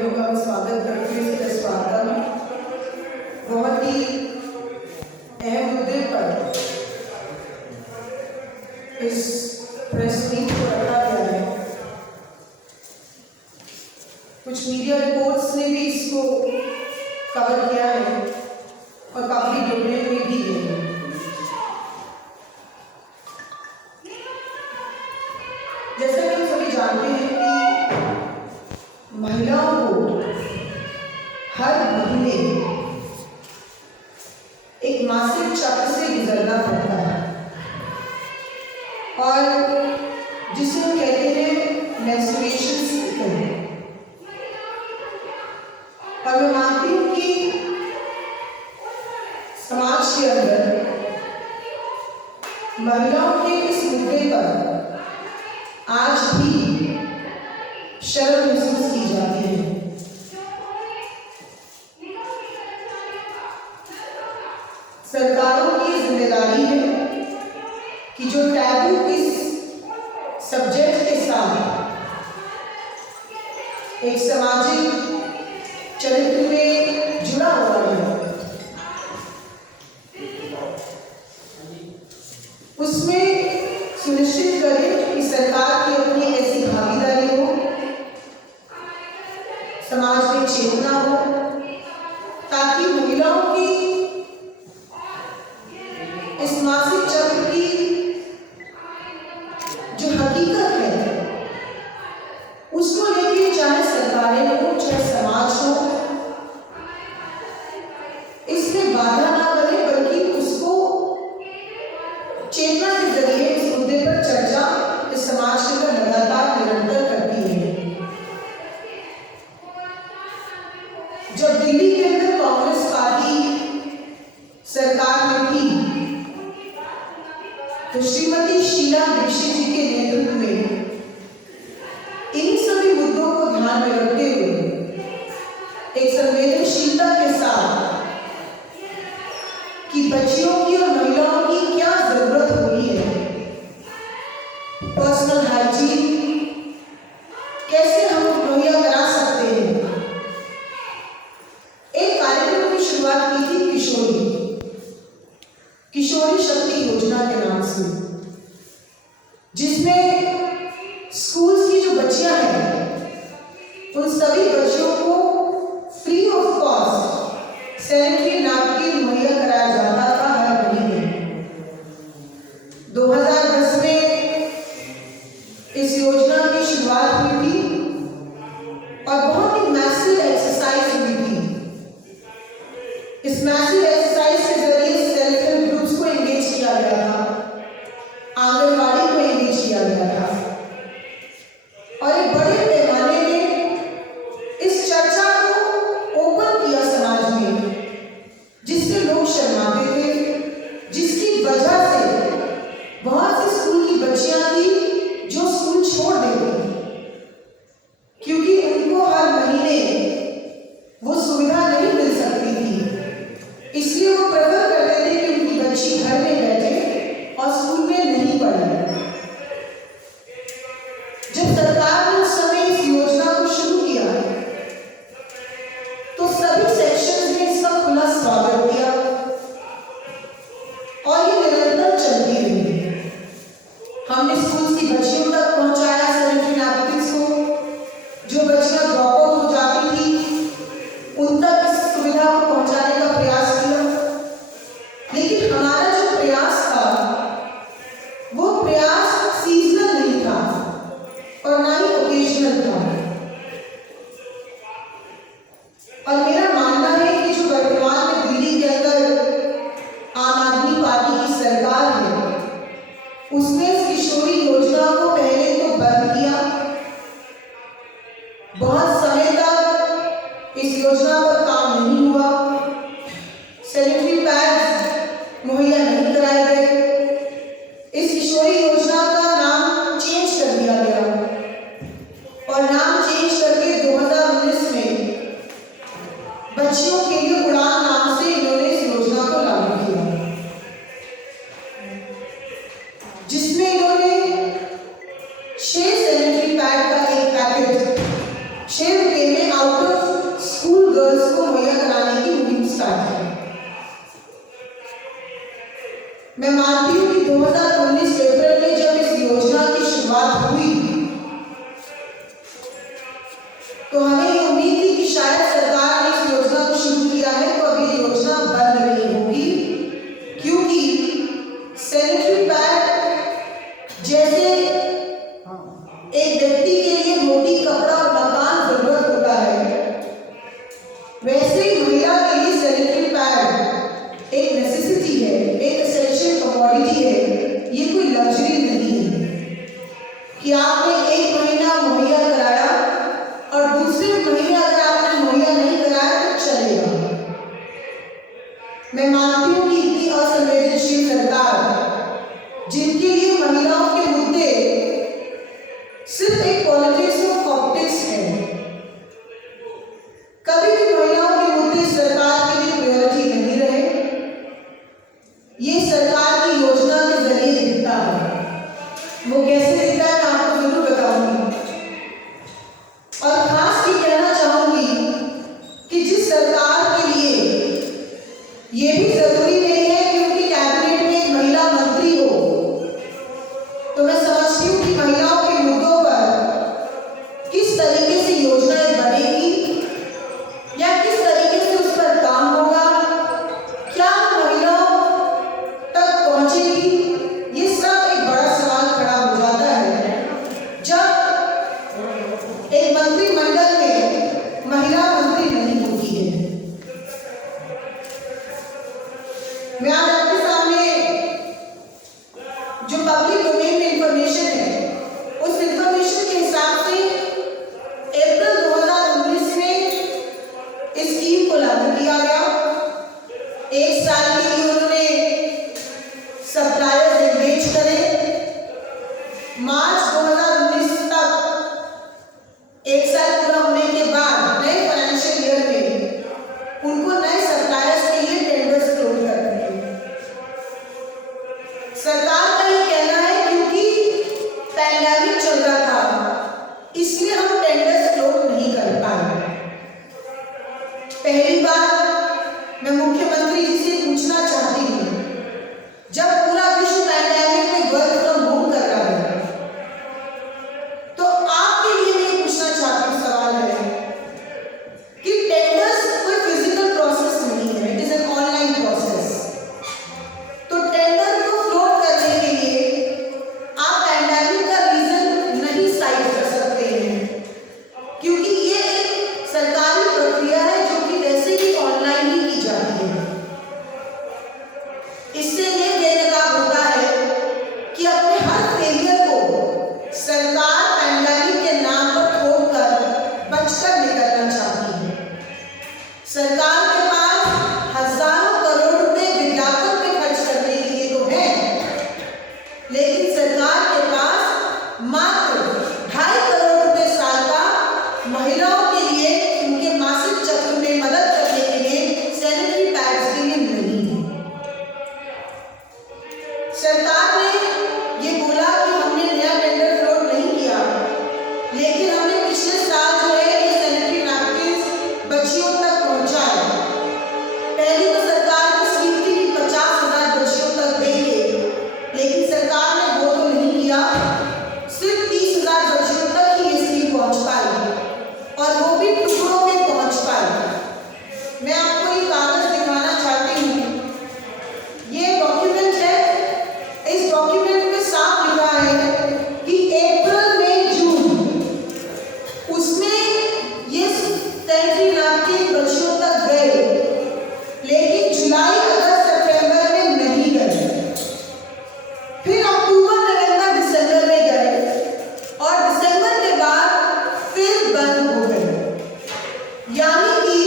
बहनों का मैं स्वागत करती हूँ इस प्रेस वार्ता में। बहुत ही अहम मुद्दे पर इस प्रेस मीट को रखा गया है। कुछ मीडिया रिपोर्ट्स ने भी इसको कवर किया है और काफी डोमेन में भी गए हैं। जैसा कि हम सभी जानते हैं कि महिलाओं को हर महीने एक मासिक चक्र से गुजरना पड़ता है और जिसे हम कहते हैं मेंस्ट्रुएशन साइकिल। और मैं मानती हूँ कि समाज के अंदर महिलाओं के इस मुद्दे पर आज भी शर्म महसूस की जाती है। सरकारों की जिम्मेदारी है कि जो टैबू इस सब्जेक्ट के साथ एक सामाजिक चरित्र में जुड़ा हुआ है, उसमें सुनिश्चित करें कि सरकार की अपनी ऐसी भागीदारी हो, समाज में चेतना हो, ताकि महिलाओं की इस मासिक चक्र की जो हकीकत है उसको लेके चाहे सरकारें हो चाहे समाज हो, इसमें बाधा ना बने बल्कि उसको चेतना के जरिए इस मुद्दे पर चर्चा इस समाज के अंदर लगातार निरंतर करती है। जब दिल्ली के अंदर कांग्रेस पार्टी सरकार में थी तो श्रीमती शीला दीक्षित जी के नेतृत्व में इन सभी मुद्दों को ध्यान में रखते हुए एक संवेदनशीलता के साथ कि बच्चियों की और महिलाओं की क्या जरूरत होती है, पर्सनल हाइजीन कैसे हम मुहैया करा सकते हैं, एक कार्यक्रम की शुरुआत की थी किशोरी शक्ति योजना के नाम से, जिसमें स्कूल्स की जो बच्चियां हैं उन सभी बच्चियों को free of cost sanitary napkin मुहैया कराया जाता था हर महीने। 2010 में इस योजना की शुरुआत हुई थी और बहुत ही मैसिव एक्सरसाइज हुई थी। इस मैसिव एक्सरसाइज के जरिए सेल्फ हेल्प ग्रुप्स को एंगेज किया गया था, आंगनबाड़ी को एंगेज किया गया था और एक बड़े पैमाने में इस चर्चा को ओपन किया समाज में, जिससे लोग शर्माते थे, जिसकी वजह से बहुत सी स्कूल की बच्चियां थी जो स्कूल छोड़ देती क्योंकि उनको हर महीने वो सुविधा नहीं मिल सकती थी। इसलिए वो प्रेफर करते थे कि उनकी बच्ची घर में बैठे और स्कूल में नहीं पढ़े। जब सरकार ने उस समय इस योजना को शुरू किया तो सभी सेक्शंस ने इसका खुला स्वागत किया और ये निरंतर चलती रही। हमने स्कूल की बच्चियों तक पहुंचाया सैनिटरी नैपकिन्स को, जो बच्चियां ड्रॉप आउट हो जाती थी उन तक इस सुविधा को पहुंचाने का प्रयास किया। लेकिन हमारा जो प्रयास था वो प्रयास सीजनल नहीं था और ना ही एक व्यक्ति के लिए रोटी, कपड़ा और मकान जरूरत होता है, वैसे ही महिला के लिए सैनिटरी पैड एक नेसेसिटी है, एक एसेंशियल कमोडिटी है। ये कोई लग्जरी नहीं है कि आपने एक महीना मुहैया कराया और दूसरे महीने अगर आपने मुहैया नहीं कराया तो चलेगा। मैं मानती हूँ कि इतनी असंवेदनशील सरकार जिनके लिए महिलाओं के मुद्दे सिर्फ एक पॉलिटिक्स ऑफ ऑप्टिक्स है, कभी भी महिलाओं के मुद्दे सरकार के लिए प्रायोरिटी नहीं रहे। ये सरकार की योजना के जरिए दिखता है। वो कैसे दिखता है मैं आपको जरूर बताऊंगी। और खास ये कहना चाहूंगी कि जिस सरकार के लिए ये भी जरूरी नहीं है कि उनकी कैबिनेट में एक महिला मंत्री हो, तो मैं समझती हूँ कि महिलाओं के मुद्दों पर किस तरीके से योजनाएं बनेगी या किस तरीके से उस पर काम होगा, क्या महिलाओं तक पहुंचेगी, ये सब एक बड़ा सवाल खड़ा हो जाता है जब एक मंत्रिमंडल में महिला मंत्री नहीं होती है। मैं आज आपके सामने जो पब्लिक डोमेन में इंफॉर्मेशन है, उस इंफॉर्मेशन के हिसाब से अप्रैल 2019 में इस स्कीम को लागू किया गया। एक साल के लिए उन्होंने सप्लायर्स एंगेज करे। मार्च 2019 तक एक साल पूरा होने के बाद नए फाइनेंशियल ईयर में उनको नए सप्लायर्स के लिए टेंडर्स फ्लोट करने हैं। सरकार का ये कहना है क्योंकि पैंडेमिक चल रहा था इसलिए हम टेंडर्स फ्लोट नहीं कर पाए। पहली बात मैं मुख्यमंत्री जी से पूछना चाहती हूँ, जब पूरा विश्व पैंडेमिक में वर्क फ्रॉम होम कर रहा है तो आपके लिए मैं पूछना चाहती हूँ, सवाल है कि टेंडर्स कोई फिजिकल प्रोसेस नहीं है, it is an online process. तो टेंडर को फ्लोट करने के लिए आप पैंडेमिक का रीजन नहीं साइड कर सकते हैं, क्योंकि ये एक सरकारी प्रक्रिया है जो कि वैसे ही ऑनलाइन ही की जाती है। इससे ये बेनकाब होता है कि अपने हर फेलियर को सरकार पैंडेमिक के नाम पर छोड़कर बचकर निकलना चाहती है। सरकार के पास हजारों करोड़ रुपए विज्ञापन पे खर्च करने के लिए तो है, लेकिन सरकार के पास मात्र 2.5 करोड़ रुपए साल का महिलाओं के लिए उनके मासिक चक्र में मदद करने के लिए सैनिटरी पैड्स के लिए नहीं है। सरकार ने ये बोला कि हमने नया टेंडर फ्लोट नहीं किया, लेकिन हमने पिछले साल जो है ये सैनिटरी नैपकिन्स बच्चियों तक पहुंचाए। पहली तो सरकार की स्कीम थी कि 50,000 बच्चियों तक देंगे, लेकिन सरकार ने वो तो नहीं किया, सिर्फ 30,000 बच्चियों तक ही ये स्कीम पहुंच पाई और वो भी टुकड़ों में पहुंच पाई। मैं आपको ये कागज दिखाना चाहती हूँ, ये डॉक्यूमेंट है। इस डॉक्यूमेंट में साफ लिखा है कि अप्रैल मई जून उसमें ये सैनिटरी नैपकिन बच्चों तक गए, लेकिन जुलाई, अगस्त, सितंबर में नहीं गए। फिर अक्टूबर, नवंबर, दिसंबर में गए और दिसंबर के बाद फिर बंद हो गए। यानी कि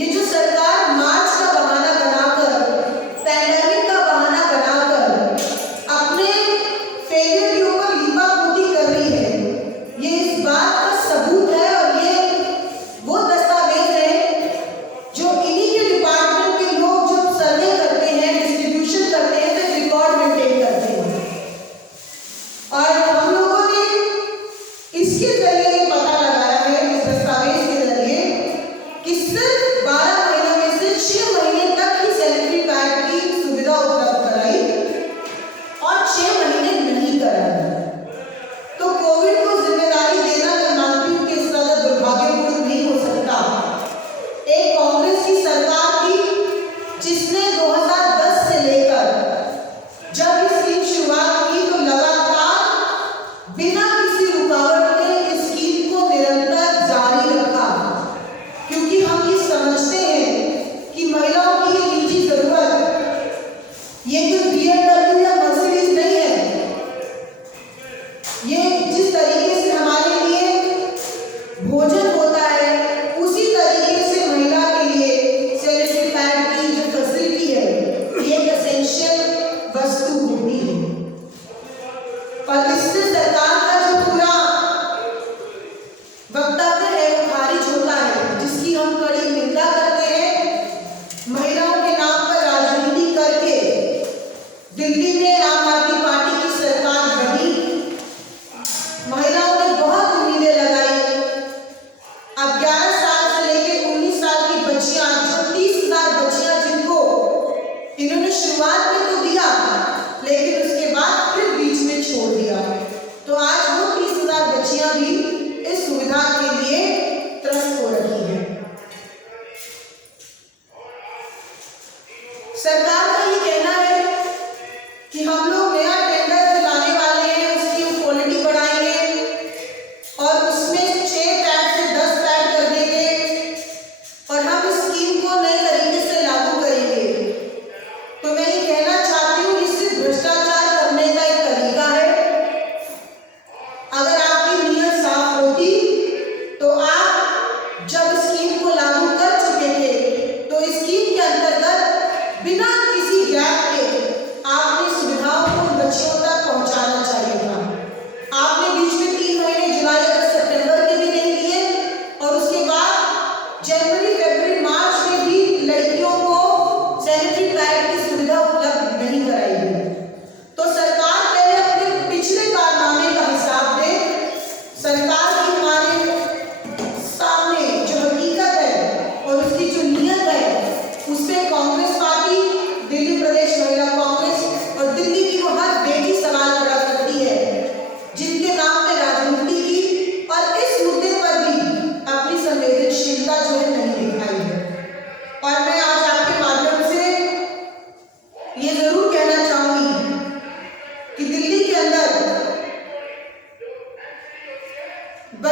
ये जो सरकार मार्च का बहाना बनाकर, पैंडेमिक का बहाना बनाकर अपने फेलियर के ऊपर लीपापोती कर रही है, ये इस बात का सबूत है। और ये वो दस्तावेज है जो इन्हीं के डिपार्टमेंट के लोग जब सर्वे करते हैं, डिस्ट्रीब्यूशन करते हैं, तो रिकॉर्ड मेंटेन करते हैं। और हम लोगों ने इसके जरिए ये पता लगाया है, इस दस्तावेज के जरिए, कि सिर्फ 12 महीनों में से 6 महीने तक ही सैनिटरी पैड की सुविधा उपलब्ध कराई और 6 महीने नहीं कराई। तो कोविड को जिम्मेदारी देना, मैं मानती हूँ कि इस तरह दुर्भाग्यपूर्ण नहीं हो सकता। एक कांग्रेस की सरकार थी जिसने 2010 से लेकर जब इसकी शुरुआत की तो लगातार बिना किसी रुकावट के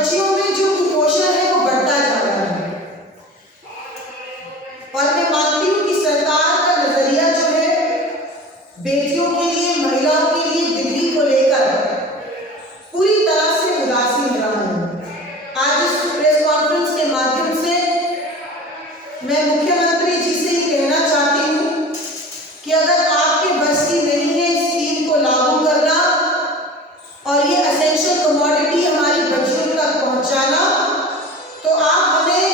बच्चियों में जो कुपोषण है वो बढ़ता जा रहा है। और मैं मानती हूँ कि सरकार का नजरिया जो है बेटियों के लिए, महिलाओं के लिए डिग्री को लेकर पूरी तरह से उदासीन रहा है। आज इस प्रेस कॉन्फ्रेंस के माध्यम से मैं मुख्यमंत्री जी से ये कहना चाहती हूँ कि अगर आपके बस की नहीं है इस स्कीम को लागू करना और ये एसेंशियल कमोडिटी हमारी बच्चियों तक पहुंचाना, तो आप हमें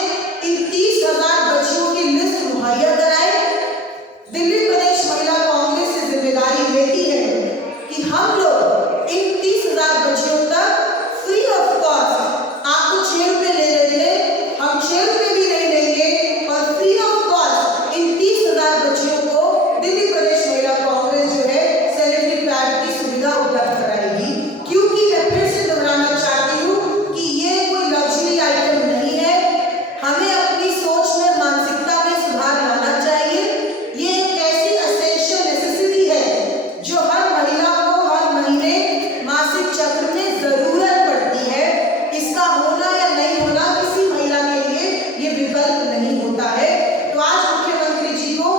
इन 30,000 बच्चियों की लिस्ट मुहैया कराएं। दिल्ली प्रदेश महिला कांग्रेस से जिम्मेदारी लेती है कि हम लोग इन 30,000 बच्चियों तक फ्री ऑफ कॉस्ट, आपको 6 रुपये ले लेंगे, हम 6 रुपये भी नहीं लेंगे और फ्री ऑफ कॉस्ट इन 30,000 बच्चियों को दिल्ली प्रदेश महिला कांग्रेस जो है सैनिटरी पैड की सुविधा उपलब्ध कराएगी। क्योंकि मैं फिर से दोहराना चाहती हूँ कि ये कोई लग्जरी आइटम नहीं है। हमें अपनी सोच में, मानसिकता में सुधार लाना चाहिए। ये एक ऐसी एसेंशियल नेसेसिटी है जो हर महिला को हर महीने मासिक चक्र में जरूरत पड़ती है। इसका होना या नहीं होना किसी महिला के लिए ये विकल्प नहीं होता है। तो आज मुख्यमंत्री जी को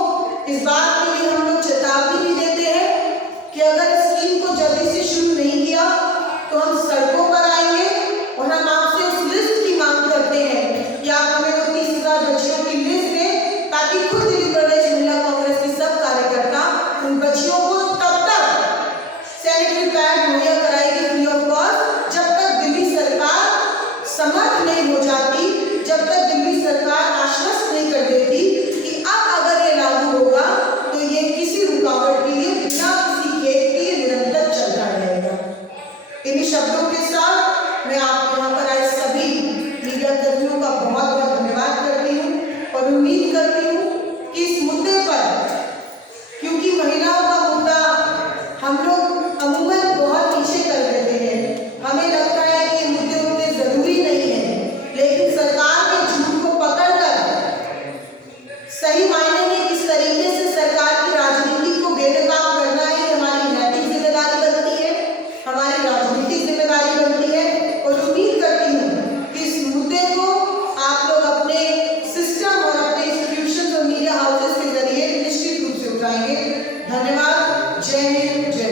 इस बात के लिए हम लोग चेतावनी भी देते हैं कि अगर इस स्कीम को जल्दी से शुरू नहीं किया तो हम सड़कों पर आएंगे और हम आपसे उस लिस्ट की मांग करते हैं कि आप हमें वो 30,000 बच्चियों की लिस्ट दें, ताकि खुद दिल्ली प्रदेश महिला कांग्रेस के सब कार्यकर्ता उन बच्चियों को तब तक सैनिटरी पैड मुहैया कराएगी फ्री ऑफ कॉस्ट जब तक दिल्ली सरकार समर्थ नहीं हो जाती, जब तक दिल्ली सरकार आश्वस्त नहीं कर देती कि अब अगर ये लागू होगा तो ये किसी रुकावट के लिए, बिना किसी खेद के निरंतर चलता रहेगा। इन्हीं शब्दों के साथ मैं आप यहाँ पर आए सभी मीडिया कर्मियों का बहुत बहुत धन्यवाद करती हूँ और उम्मीद करती हूँ कि इस मुद्दे पर, क्योंकि महिलाओं का मुद्दा हम लोग अमूमन बहुत पीछे कर देते हैं, हमें लगता है कि ये मुद्दे उतने जरूरी नहीं है, लेकिन सरकार के झूठ को पकड़कर सही मायने में किस तरीके से सरकार की राजनीति को बेनकाब करना है, ये हमारी नैतिक जिम्मेदारी बनती है, हमारी राजनीतिक जिम्मेदारी बनती है। और उम्मीद करती हूँ कि इस मुद्दे को आप लोग अपने सिस्टम और अपने इंस्टीट्यूशन और मीडिया हाउसेस के जरिए निश्चित रूप से उठाएंगे। धन्यवाद। जय हिंद, जय